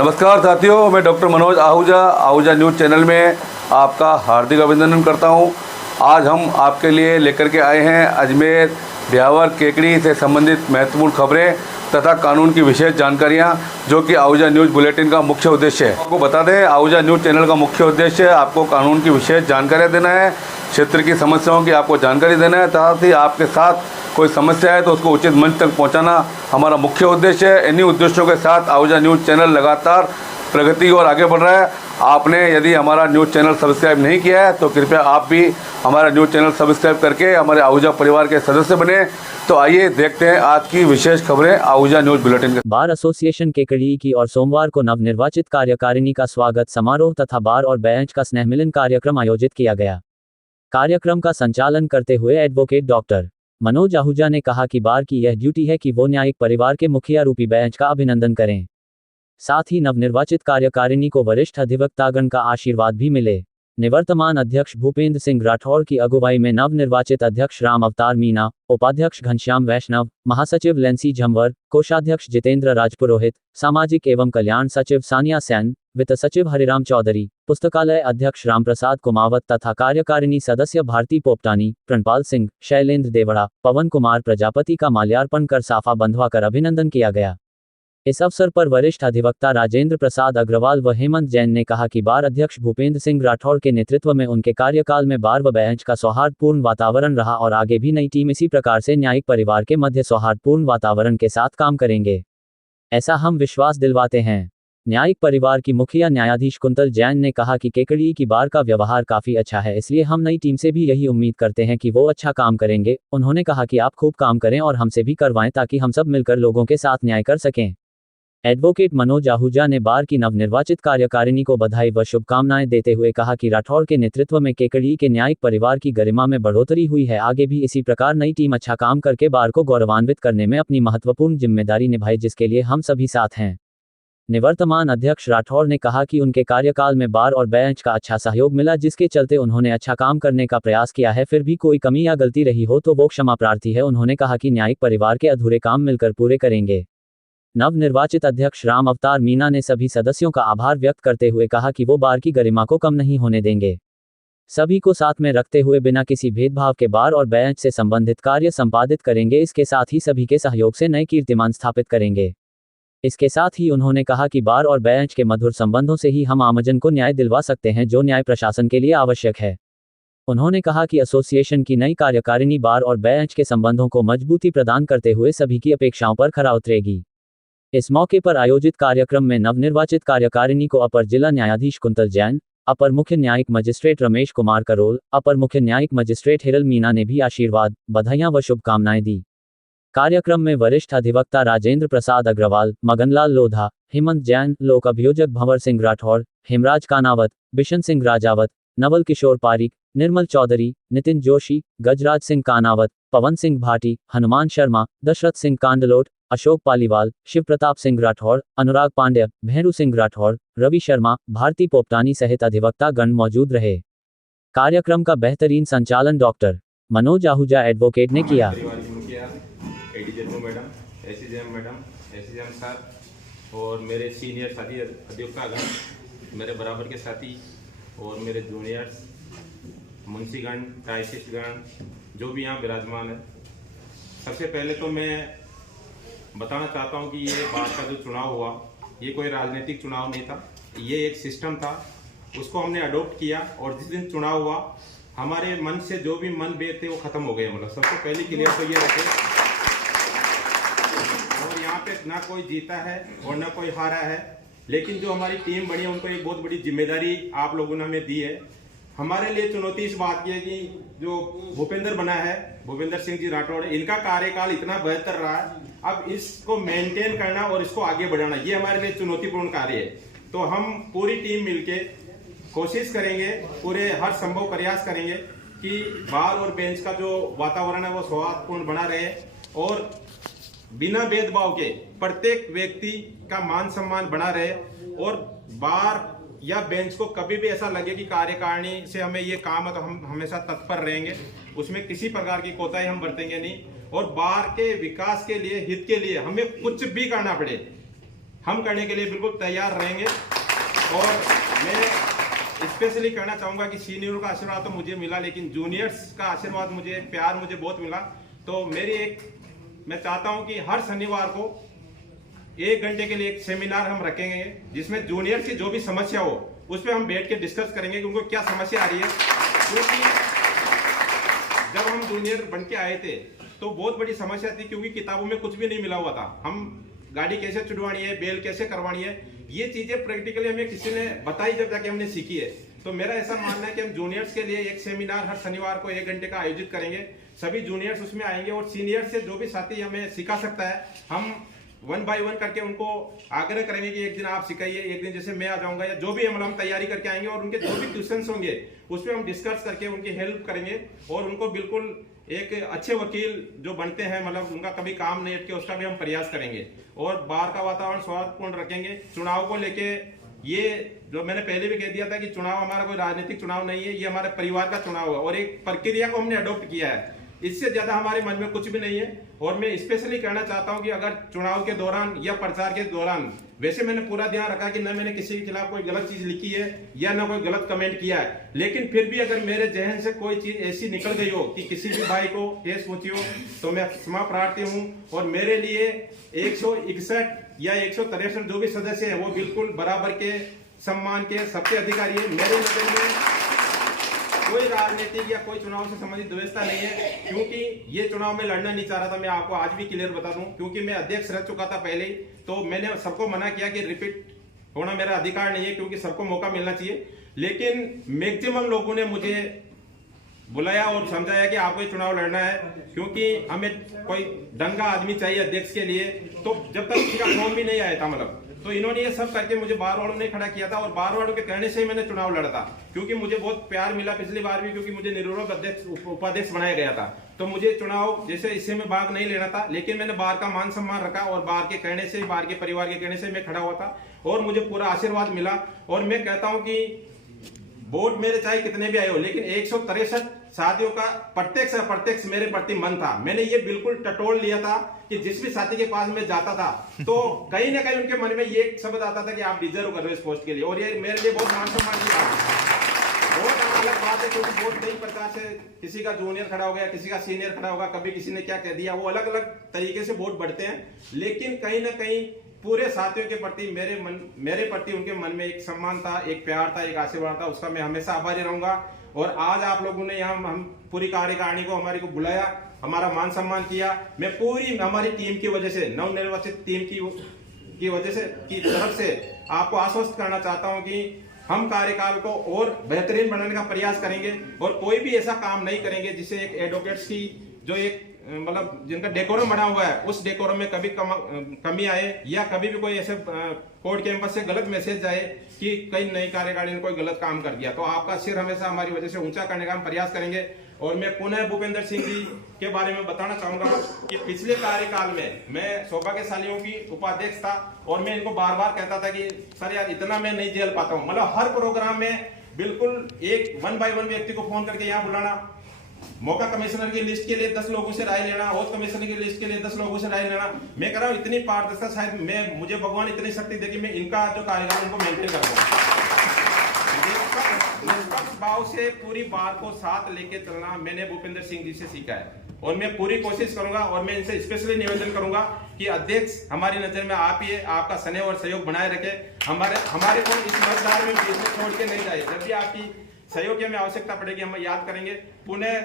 नमस्कार साथियों, मैं doctor Manoj Ahuja news channel में आपका हार्दिक अभिनंदन करता हूं। आज हम आपके लिए लेकर के आए हैं अजमेर ब्यावर केकड़ी से संबंधित महत्वपूर्ण खबरें तथा कानून की विशेष जानकारियां, जो कि आहूजा न्यूज़ बुलेटिन का मुख्य उद्देश्य है। आपको बता दें, आहूजा न्यूज़ चैनल का मुख्य उद्देश्य आपको कानून की विशेष जानकारियाँ देना है, क्षेत्र की समस्याओं की आपको जानकारी देना है, साथ ही आपके साथ कोई समस्या है तो उसको उचित मंच तक पहुंचाना हमारा मुख्य उद्देश्य है। इन्हीं उद्देश्यों के साथ आहूजा न्यूज़ चैनल लगातार प्रगति और आगे बढ़ रहा है। आपने यदि हमारा न्यूज़ चैनल सब्सक्राइब नहीं किया है तो कृपया आप भी हमारा न्यूज़ चैनल सब्सक्राइब करके हमारे आहूजा परिवार के सदस्य बने। तो आइए देखते हैं आज की विशेष खबरें आहूजा न्यूज़ बुलेटिन के। बार एसोसिएशन केकड़ी की और सोमवार को नवनिर्वाचित कार्यकारिणी का स्वागत समारोह तथा बार और बेंच का स्नेह मिलन कार्यक्रम आयोजित किया गया। कार्यक्रम का संचालन करते हुए एडवोकेट डॉक्टर मनोज आहूजा ने कहा कि बार की यह ड्यूटी है कि वो न्यायिक परिवार के मुखिया रूपी बेंच का अभिनंदन करें। साथ ही नवनिर्वाचित कार्यकारिणी को वरिष्ठ अधिवक्तागण का आशीर्वाद भी मिले। निवर्तमान अध्यक्ष भूपेंद्र सिंह राठौड़ की अगुवाई में नवनिर्वाचित अध्यक्ष राम अवतार मीना, उपाध्यक्ष घनश्याम वैष्णव, महासचिव लेंसी झंवर, कोषाध्यक्ष जितेंद्र राजपुरोहित, सामाजिक एवं कल्याण सचिव सानिया सैन, वित्त सचिव हरिराम चौधरी, पुस्तकालय अध्यक्ष रामप्रसाद कुमावत तथा कार्यकारिणी सदस्य भारती पोपटानी, प्रणपाल सिंह, शैलेंद्र देवड़ा, पवन कुमार प्रजापति का माल्यार्पण कर साफा बंधवाकर अभिनंदन किया गया। इस अवसर पर वरिष्ठ अधिवक्ता राजेंद्र प्रसाद अग्रवाल व हेमंत जैन ने कहा कि बार अध्यक्ष भूपेंद्र सिंह राठौड़ के नेतृत्व में उनके कार्यकाल में बार व बेंच का सौहार्दपूर्ण वातावरण रहा और आगे भी नई टीम इसी प्रकार से न्यायिक परिवार के मध्य सौहार्दपूर्ण वातावरण के साथ काम करेंगे, ऐसा हम विश्वास दिलवाते हैं। न्यायिक परिवार की मुखिया न्यायाधीश कुंतल जैन ने कहा कि केकड़ी की बार का व्यवहार काफी अच्छा है, इसलिए हम नई टीम से भी यही उम्मीद करते हैं कि वो अच्छा काम करेंगे। उन्होंने कहा कि आप खूब काम करें और हमसे भी करवाएं ताकि हम सब मिलकर लोगों के साथ न्याय कर सकें। एडवोकेट मनोज आहूजा ने बार की नवनिर्वाचित कार्यकारिणी को बधाई व शुभकामनाएं देते हुए कहा कि राठौड़ के नेतृत्व में केकड़ी के न्यायिक परिवार की गरिमा में बढ़ोतरी हुई है। आगे भी इसी प्रकार नई टीम अच्छा काम करके बार को गौरवान्वित करने में अपनी महत्वपूर्ण जिम्मेदारी निभाए, जिसके लिए हम सभी साथ हैं। निवर्तमान अध्यक्ष राठौड़ ने कहा कि उनके कार्यकाल में बार और बेंच का अच्छा सहयोग मिला, जिसके चलते उन्होंने अच्छा काम करने का प्रयास किया है। फिर भी कोई कमी या गलती रही हो तो वो क्षमा प्रार्थी है। उन्होंने कहा कि न्यायिक परिवार के अधूरे काम मिलकर पूरे करेंगे। नवनिर्वाचित अध्यक्ष राम अवतार मीना ने सभी सदस्यों का आभार व्यक्त करते हुए कहा कि वो बार की गरिमा को कम नहीं होने देंगे। सभी को साथ में रखते हुए बिना किसी भेदभाव के बार और बेंच से संबंधित कार्य संपादित करेंगे। इसके साथ ही सभी के सहयोग से नए कीर्तिमान स्थापित करेंगे। इसके साथ ही उन्होंने कहा कि बार और बेंच के मधुर संबंधों से ही हम आमजन को न्याय दिलवा सकते हैं, जो न्याय प्रशासन के लिए आवश्यक है। उन्होंने कहा कि एसोसिएशन की नई कार्यकारिणी बार और बेंच के संबंधों को मजबूती प्रदान करते हुए सभी की अपेक्षाओं पर खरा उतरेगी। इस मौके पर आयोजित कार्यक्रम में नवनिर्वाचित कार्यकारिणी को अपर जिला न्यायाधीश कुंतल जैन, अपर मुख्य न्यायिक मजिस्ट्रेट रमेश कुमार करोल, अपर मुख्य न्यायिक मजिस्ट्रेट हिरल मीना ने भी आशीर्वाद, बधाइयां व शुभकामनाएं दी। कार्यक्रम में वरिष्ठ अधिवक्ता राजेंद्र प्रसाद अग्रवाल, मगनलाल लोधा, हेमंत जैन, लोक अभियोजक भंवर सिंह राठौड़, हेमराज कानावत, बिशन सिंह राजावत, नवल किशोर पारिक, निर्मल चौधरी, नितिन जोशी, गजराज सिंह कानावत, पवन सिंह भाटी, हनुमान शर्मा, दशरथ सिंह कांडलोट, अशोक पालीवाल, शिव प्रताप सिंह राठौड़, अनुराग पांड्या, भैरू सिंह राठौड़, रवि शर्मा, भारती पोपटानी सहित अधिवक्ता गण मौजूद रहे। कार्यक्रम का बेहतरीन संचालन डॉक्टर मनोज आहूजा एडवोकेट ने किया। मैडम, एसीजेएम सर और मेरे सीनियर साथी अधिवक्तागण, मेरे बराबर के साथी और मेरे जूनियर्स, मुंशीगण, न्यायाधीशगण, जो भी यहाँ विराजमान है। सबसे पहले तो मैं बताना चाहता हूँ कि ये बार का जो चुनाव हुआ, ये कोई राजनीतिक चुनाव नहीं था, ये एक सिस्टम था। उसको हमने अडोप्ट किया और जिस दिन चुनाव हुआ हमारे मन से जो भी मन भेद थे वो खत्म हो गए। मतलब सबसे पहले क्लियर तो ये रखे, और यहाँ पे ना कोई जीता है और ना कोई हारा है, लेकिन जो हमारी टीम बनी है उनको एक बहुत बड़ी जिम्मेदारी आप लोगों ने हमें दी है। हमारे लिए चुनौती इस बात की है कि जो भूपेंद्र बना है, भूपेंद्र सिंह जी राठौड़, इनका कार्यकाल इतना बेहतर रहा है, अब इसको मेंटेन करना और इसको आगे बढ़ाना ये हमारे लिए चुनौतीपूर्ण कार्य है। तो हम पूरी टीम मिलके कोशिश करेंगे, पूरे हर संभव प्रयास करेंगे कि बार और बेंच का जो वातावरण है वो सौहार्दपूर्ण बना रहे और बिना भेदभाव के प्रत्येक व्यक्ति का मान सम्मान बना रहे, और बार या बेंच को कभी भी ऐसा लगे कि कार्यकारिणी से हमें ये काम है तो हम हमेशा तत्पर रहेंगे, उसमें किसी प्रकार की कोताही हम बरतेंगे नहीं। और बार के विकास के लिए, हित के लिए हमें कुछ भी करना पड़े, हम करने के लिए बिल्कुल तैयार रहेंगे। और मैं स्पेशली कहना चाहूँगा कि सीनियरों का आशीर्वाद तो मुझे मिला, लेकिन जूनियर्स का आशीर्वाद मुझे, प्यार मुझे बहुत मिला। तो मैं चाहता हूँ कि हर शनिवार को 1 घंटे के लिए एक सेमिनार हम रखेंगे, जिसमें जूनियर्स की जो भी समस्या हो उस पर हम बैठ के डिस्कस करेंगे कि उनको क्या समस्या आ रही है। क्योंकि जब हम जूनियर बन के आए थे तो बहुत बड़ी समस्या थी, क्योंकि किताबों में कुछ भी नहीं मिला हुआ था। हम गाड़ी कैसे छुड़वानी है, बेल कैसे करवानी है, ये चीजें प्रैक्टिकली हमें किसी ने बताई जब जाके हमने सीखी है। तो मेरा ऐसा मानना है कि हम जूनियर्स के लिए एक सेमिनार हर शनिवार को 1 घंटे का आयोजित करेंगे। सभी जूनियर्स उसमें आएंगे और सीनियर से जो भी साथी हमें सिखा सकता है, हम 1 बाय 1 करके उनको आग्रह करेंगे कि एक दिन आप सिखाइए, एक दिन जैसे मैं आ जाऊंगा, या जो भी हम तैयारी करके आएंगे और उनके जो भी क्वेश्चंस होंगे उस पर हम डिस्कस करके उनकी हेल्प करेंगे और उनको बिल्कुल एक अच्छे वकील जो बनते हैं, मतलब उनका कभी काम नहीं अटके, उसका भी हम प्रयास करेंगे। और बाहर का वातावरण सौहार्दपूर्ण रखेंगे। चुनाव को लेके ये जो मैंने पहले भी कह दिया था कि चुनाव हमारा कोई राजनीतिक चुनाव नहीं है, ये हमारे परिवार का चुनाव है और एक प्रक्रिया को हमने अडॉप्ट किया है। इससे ज्यादा हमारे मन में कुछ भी नहीं है। और मैं स्पेशली कहना चाहता हूं कि अगर चुनाव के दौरान या प्रचार के दौरान, वैसे मैंने पूरा ध्यान रखा कि न मैंने किसी के खिलाफ कोई गलत चीज लिखी है या न कोई गलत कमेंट किया है, लेकिन फिर भी अगर मेरे जहन से कोई चीज ऐसी निकल गई हो कि किसी भी भाई को ठेस पहुंची हो तो मैं क्षमा प्रार्थी हूं। और मेरे लिए 161 या 163 जो भी सदस्य हैं वो बिल्कुल बराबर के, सम्मान के, सबके अधिकारी है। मेरे नजर में कोई राजनीतिक या कोई चुनाव से संबंधित व्यवस्था नहीं है, क्योंकि ये चुनाव में लड़ना नहीं चाह रहा था। मैं आपको आज भी क्लियर बता दूं, क्योंकि मैं अध्यक्ष रह चुका था पहले ही, तो मैंने सबको मना किया कि रिपीट होना मेरा अधिकार नहीं है, क्योंकि सबको मौका मिलना चाहिए। लेकिन मैक्सिमम लोगों ने मुझे बुलाया और समझाया कि आपको ये चुनाव लड़ना है, क्योंकि हमें कोई दंगा आदमी चाहिए अध्यक्ष के लिए। तो जब तक किसी का फॉर्म भी नहीं आया था, मतलब तो इन्होंने ये सब करके मुझे बार वालों ने खड़ा किया था और बार वालों के कहने से ही मैंने चुनाव लड़ा था, क्योंकि मुझे बहुत प्यार मिला पिछली बार भी, क्योंकि मुझे निर्विरोध अध्यक्ष उपाध्यक्ष बनाया गया था। तो मुझे चुनाव जैसे इससे में भाग नहीं लेना था, लेकिन मैंने बार का मान सम्मान रखा और बार के कहने से, बार के परिवार के कहने से मैं खड़ा हुआ था और मुझे पूरा आशीर्वाद मिला। और मैं कहता हूं कि वोट मेरे चाहे कितने भी आए हो, लेकिन 163 साथियों का प्रत्यक्ष अप्रत्यक्ष मेरे प्रति मन था। मैंने ये बिल्कुल टटोल लिया था कि जिस भी साथी के पास मैं जाता था तो कहीं ना कहीं उनके मन में ये शब्द आता था कि आप डिजर्व कर रहे हो इस पोस्ट के लिए। और ये मेरे लिए बहुत मान सम्मान की बात है। बहुत अलग बात है, क्योंकि बहुत कई प्रकार से किसी का जूनियर खड़ा हो गया, किसी का सीनियर खड़ा होगा, कभी किसी ने क्या कह दिया, वो अलग अलग तरीके से वोट बढ़ते हैं। लेकिन कहीं ना कहीं पूरे साथियों के प्रति मेरे प्रति उनके मन में एक सम्मान था, एक प्यार था, एक आशीर्वाद था, उसका मैं हमेशा आभारी रहूंगा। और आज आप लोगों ने यहाँ हम पूरी कार्यकारिणी को हमारी को बुलाया, हमारा मान सम्मान किया। मैं पूरी हमारी टीम की वजह से, नवनिर्वाचित टीम की वजह से की तरफ से आपको आश्वस्त करना चाहता हूं कि हम कार्यकाल को और बेहतरीन बनाने का प्रयास करेंगे और कोई भी ऐसा काम नहीं करेंगे जिससे एक एडवोकेट्स की जो एक मतलब जिनका डेकोरम बना हुआ है उस डेकोरम में कभी कमी आए या कभी भी कोई ऐसे कोर्ट कैंपस से गलत मैसेज आए कि कई नई कार्यकारिणी ने कोई गलत काम कर दिया। तो आपका सिर हमेशा हमारी वजह से ऊंचा करने का हम प्रयास करेंगे। और मैं पुनः भूपेंद्र सिंह जी के बारे में बताना चाहूंगा कि पिछले कार्यकाल में मैं सौभाग्यशालियों की उपाध्यक्ष था और मैं इनको बार बार कहता था कि सर यार इतना मैं नहीं झेल पाता हूं। मतलब हर प्रोग्राम में बिल्कुल एक 1 बाय 1 व्यक्ति को फोन करके यहाँ बुलाना, मौका कमिश्नर की लिस्ट के लिए 10 लोगों से राय लेना, हाउस कमिश्नर की लिस्ट के लिए 10 लोगों से राय लेना। मैं कह रहा हूँ इतनी पारदर्शिता शायद मुझे भगवान इतनी शक्ति दे कि मैं इनका जो कार्यकाल उनको मेंटेन कर पाऊं। निष्पक्ष भाव से पूरी बात को साथ लेके चलना मैंने भूपेंद्र सिंह जी से सीखा है और मैं पूरी कोशिश करूंगा। और मैं इनसे स्पेशली निवेदन करूंगा कि अध्यक्ष हमारी नजर में आप ही है, आपका स्नेह और सहयोग बनाए रखे, हमारे को इस मतदार में बीच में छोड़ के नहीं जाए। जब भी आपकी सहयोग की हमें आवश्यकता पड़ेगी हम याद करेंगे। पुनः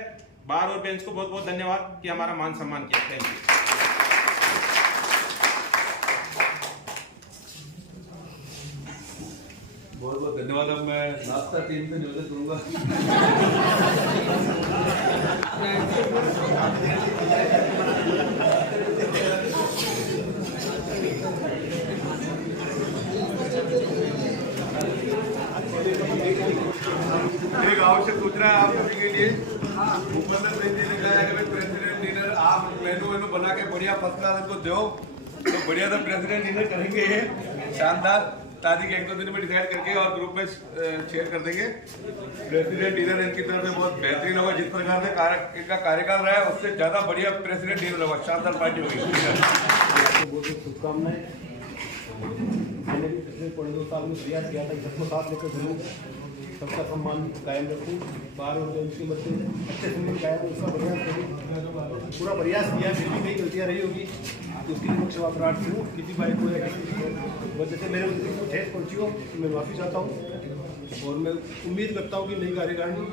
बार और बेंच को बहुत बहुत धन्यवाद कि हमारा मान सम्मान किया। Thank you. बहुत बहुत धन्यवाद। अब मैं नाश्ता टीम से निवेदन करूंगा। एक आवश्यक सूचना है आप सभी के लिए। भूपेंद्र सिंह जी ने कहा है कि प्रेसिडेंट डिनर आप मेनू बना के बढ़िया फर्स्ट क्लास इनको दो तो बढ़िया तो प्रेसिडेंट डिनर करेंगे शानदार। तारीख 1-2 दिन में डिसाइड करके और ग्रुप में शेयर कर देंगे। प्रेसिडेंट डिनर इनकी तरफ से बहुत बेहतरीन होगा। जिस प्रकार से इनका कार्यकाल रहा है उससे ज्यादा बढ़िया प्रेसिडेंट डिनर होगा, शानदार पार्टी होगी। बहुत बहुत शुभकामनाएं। मैंने भी पिछले पौने 2 साल में प्रयास किया था कि सबको साथ लेकर चलूँ, सबका सम्मान कायम रखूँ, बार और बेंच की बच्चे अच्छे सम्मान कायम उसका प्रयास करूँ। पूरा प्रयास किया, फिर भी कई गलतियाँ रही होगी तो उसके लिए क्षमा प्रार्थी हूँ। किसी भाई को या किसी को वजह से मेरे उद्देश्य को ठेस पहुँची हो तो मैं माफ़ी चाहता हूँ और मैं उम्मीद करता हूँ कि नई कार्यकारिणी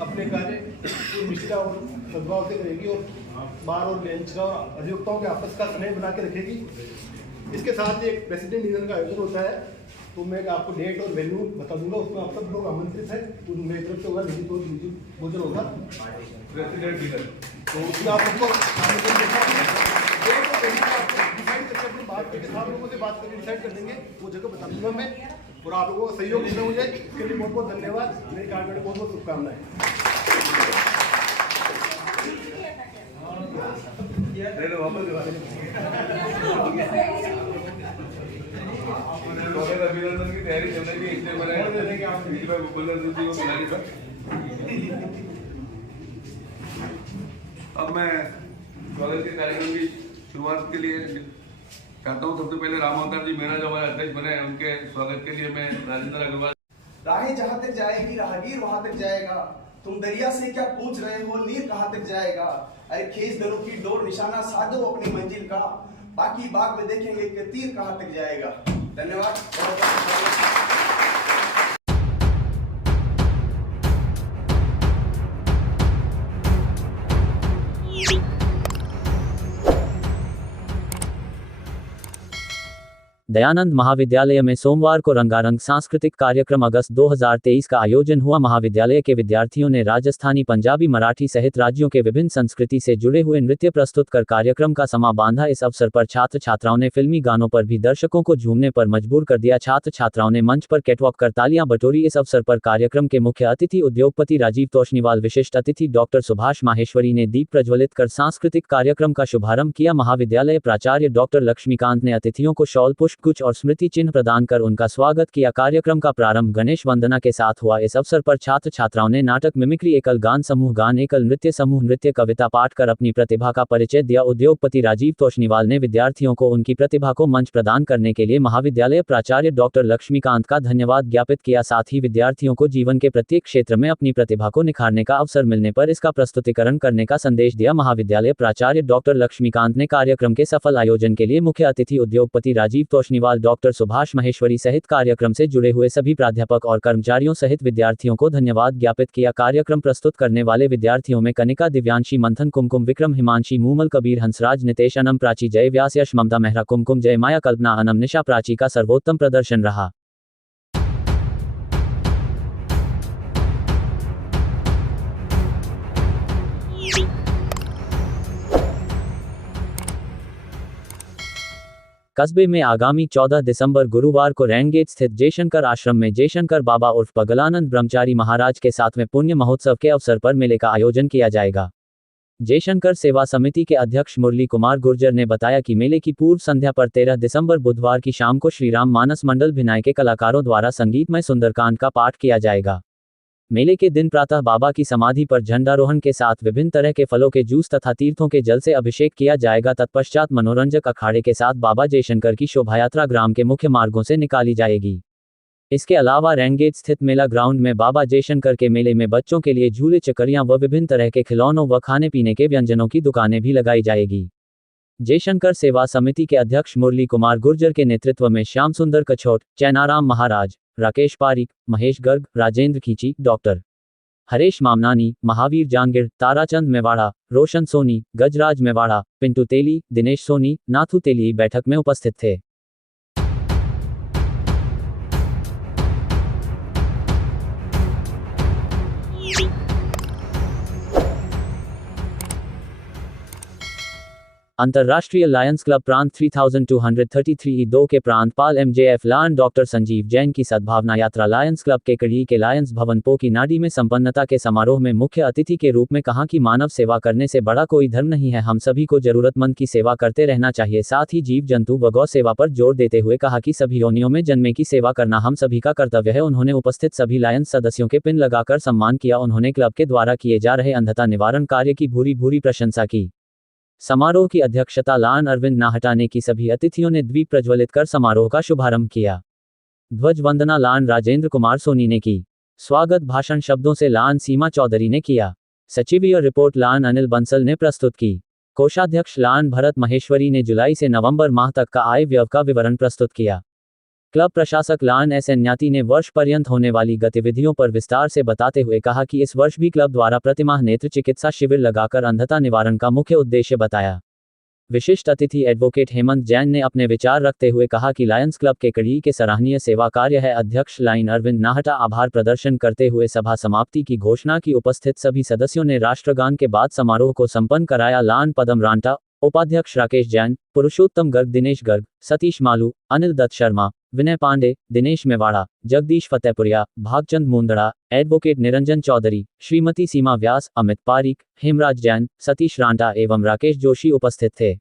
अपने कार्य पूरी निष्ठा और सद्भाव से करेगी और बार और बेंच का और अधिवक्ताओं के आपस का स्नेह बना के रखेगी। इसके साथ ही एक प्रेसिडेंट डिनर का आयोजन होता है, तो मैं आपको डेट और वेन्यू बता दूंगा, उसमें आप सब लोग आमंत्रित है। मेरी तरफ से होगा, निजी तौर निजी भोजन होगा प्रेसिडेंट डिनर, तो उसमें आप सबको डिसाइड करके अपनी बात करके 7 लोगों से बात करके डिसाइड कर देंगे, वो जगह बता दूंगा मैं। और आप लोगों को सहयोग देना मुझे, इसके लिए बहुत बहुत धन्यवाद। मेरी कार्यक्रम बहुत बहुत शुभकामनाएं। अभिनंदन की तैयारी चल रही है, इसलिए मैंने भूपेंद्र जी को बुला लिया। अब मैं स्वागत के कार्यक्रम की शुरुआत के लिए चाहता हूँ सबसे पहले राम अवतार जी मेरा जो हमारे अध्यक्ष बने हैं, उनके स्वागत के लिए मैं राजेंद्र अग्रवाल। राहें जहाँ तक जाएगी राहगीर वहां तक जाएगा, तुम दरिया से क्या पूछ रहे हो नीर कहाँ तक जाएगा। अरे खींच दरों की डोर निशाना साधो अपनी मंजिल का, बाकी बाग में देखेंगे कि तीर कहाँ तक जाएगा। धन्यवाद। दयानंद महाविद्यालय में सोमवार को रंगारंग सांस्कृतिक कार्यक्रम अगस्त 2023 का आयोजन हुआ। महाविद्यालय के विद्यार्थियों ने राजस्थानी, पंजाबी, मराठी सहित राज्यों के विभिन्न संस्कृति से जुड़े हुए नृत्य प्रस्तुत कर कार्यक्रम का समा बांधा। इस अवसर पर छात्र छात्राओं ने फिल्मी गानों पर भी दर्शकों को झूमने पर मजबूर कर दिया। छात्र छात्राओं ने मंच पर कैटवॉक कर तालियां बटोरी। इस अवसर पर कार्यक्रम के मुख्य अतिथि उद्योगपति राजीव तोष्णीवाल, विशिष्ट अतिथि डॉक्टर सुभाष माहेश्वरी ने दीप प्रज्वलित कर सांस्कृतिक कार्यक्रम का शुभारंभ किया। महाविद्यालय प्राचार्य डॉक्टर लक्ष्मीकांत ने अतिथियों को शॉल, पुष्प गुच्छ और स्मृति चिन्ह प्रदान कर उनका स्वागत किया। कार्यक्रम का प्रारंभ गणेश वंदना के साथ हुआ। इस अवसर पर छात्र छात्राओं ने नाटक, मिमिक्री, एकल गान, समूह गान, एकल नृत्य, समूह नृत्य, कविता पाठ कर अपनी प्रतिभा का परिचय दिया। उद्योगपति राजीव तोष्णीवाल ने विद्यार्थियों को उनकी प्रतिभा को मंच प्रदान करने के लिए महाविद्यालय प्राचार्य डॉक्टर लक्ष्मीकांत का धन्यवाद ज्ञापित किया। साथ ही विद्यार्थियों को जीवन के प्रत्येक क्षेत्र में अपनी प्रतिभा को निखारने का अवसर मिलने पर इसका प्रस्तुतिकरण करने का संदेश दिया। महाविद्यालय प्राचार्य डॉक्टर लक्ष्मीकांत ने कार्यक्रम के सफल आयोजन के लिए मुख्य अतिथि उद्योगपति राजीव तोष्णीवाल, डॉक्टर सुभाष महेश्वरी सहित कार्यक्रम से जुड़े हुए सभी प्राध्यापक और कर्मचारियों सहित विद्यार्थियों को धन्यवाद ज्ञापित किया। कार्यक्रम प्रस्तुत करने वाले विद्यार्थियों में कनिका, दिव्यांशी, मंथन, कुमकुम, विक्रम, हिमांशी, मूमल, कबीर, हंसराज, नितेश, अनम, प्राची, जय, व्यास, यश, ममता, मेहरा, कुमकुम, जय, माया, कल्पना, अनम, निशा, प्राची का सर्वोत्तम प्रदर्शन रहा। कस्बे में आगामी 14 दिसंबर गुरुवार को रैनगेट स्थित जयशंकर आश्रम में जयशंकर बाबा उर्फ पगलानंद ब्रह्मचारी महाराज के 7वें पुण्य महोत्सव के अवसर पर मेले का आयोजन किया जाएगा। जयशंकर सेवा समिति के अध्यक्ष मुरली कुमार गुर्जर ने बताया कि मेले की पूर्व संध्या पर 13 दिसंबर बुधवार की शाम को श्रीराम मानस मंडल भिनाई के कलाकारों द्वारा संगीतमय सुंदरकांड का पाठ किया जाएगा। मेले के दिन प्रातः बाबा की समाधि पर झंडारोहण के साथ विभिन्न तरह के फलों के जूस तथा तीर्थों के जल से अभिषेक किया जाएगा। तत्पश्चात मनोरंजक अखाड़े के साथ बाबा जयशंकर की शोभायात्रा ग्राम के मुख्य मार्गों से निकाली जाएगी। इसके अलावा रैनगेट स्थित मेला ग्राउंड में बाबा जयशंकर के मेले में बच्चों के लिए झूले, चकरियां व विभिन्न तरह के खिलौनों व खाने पीने के व्यंजनों की दुकानें भी लगाई जाएगी। जयशंकर सेवा समिति के अध्यक्ष मुरली कुमार गुर्जर के नेतृत्व में श्याम सुंदर कछोट, चैनाराम महाराज, राकेश पारिक, महेश गर्ग, राजेंद्र खींची, डॉक्टर हरेश मामनानी, महावीर जांगिड़, ताराचंद मेवाड़ा, रोशन सोनी, गजराज मेवाड़ा, पिंटू तेली, दिनेश सोनी, नाथू तेली बैठक में उपस्थित थे। अंतर्राष्ट्रीय लायंस क्लब प्रांत 3233 के प्रांतपाल MJF lion doctor Sanjeev Jain की सद्भावना यात्रा लायंस क्लब के कड़ी के लायंस भवन पो की नाडी में संपन्नता के समारोह में मुख्य अतिथि के रूप में कहा कि मानव सेवा करने से बड़ा कोई धर्म नहीं है, हम सभी को जरूरतमंद की सेवा करते रहना चाहिए। साथ ही जीव जंतु व गौ सेवा पर जोर देते हुए कहा कि सभी योनियों में जन्मे की सेवा करना हम सभी का कर्तव्य है। उन्होंने उपस्थित सभी लायंस सदस्यों के पिन लगाकर सम्मान किया। उन्होंने क्लब के द्वारा किए जा रहे अंधता निवारण कार्य की भूरी भूरी प्रशंसा की। समारोह की अध्यक्षता लान अरविंद नाहटा ने की। सभी अतिथियों ने दीप प्रज्वलित कर समारोह का शुभारंभ किया। ध्वज वंदना लान राजेंद्र कुमार सोनी ने की। स्वागत भाषण शब्दों से लान सीमा चौधरी ने किया। सचिवीय रिपोर्ट लान अनिल बंसल ने प्रस्तुत की। कोषाध्यक्ष लान भरत महेश्वरी ने जुलाई से नवंबर माह तक का आय व्यय का विवरण प्रस्तुत किया। क्लब प्रशासक लान एस एन्याती ने वर्ष पर्यंत होने वाली गतिविधियों पर विस्तार से बताते हुए कहा कि इस वर्ष भी क्लब द्वारा प्रतिमाह नेत्र चिकित्सा शिविर लगाकर अंधता निवारण का मुख्य उद्देश्य बताया। विशिष्ट अतिथि एडवोकेट हेमंत जैन ने अपने विचार रखते हुए कहा कि लायंस क्लब केकड़ी के सराहनीय सेवा कार्य है। अध्यक्ष लाइन अरविंद नाहटा आभार प्रदर्शन करते हुए सभा समाप्ति की घोषणा की। उपस्थित सभी सदस्यों ने राष्ट्रगान के बाद समारोह को संपन्न कराया। लान पदम रांटा, उपाध्यक्ष राकेश जैन, पुरुषोत्तम गर्ग, दिनेश गर्ग, सतीश मालू, अनिल दत्त शर्मा, विनय पांडे, दिनेश मेवाड़ा, जगदीश फतेहपुरिया, भागचंद मुंदड़ा, एडवोकेट निरंजन चौधरी, श्रीमती सीमा व्यास, अमित पारीक, हेमराज जैन, सतीश रांटा एवं राकेश जोशी उपस्थित थे।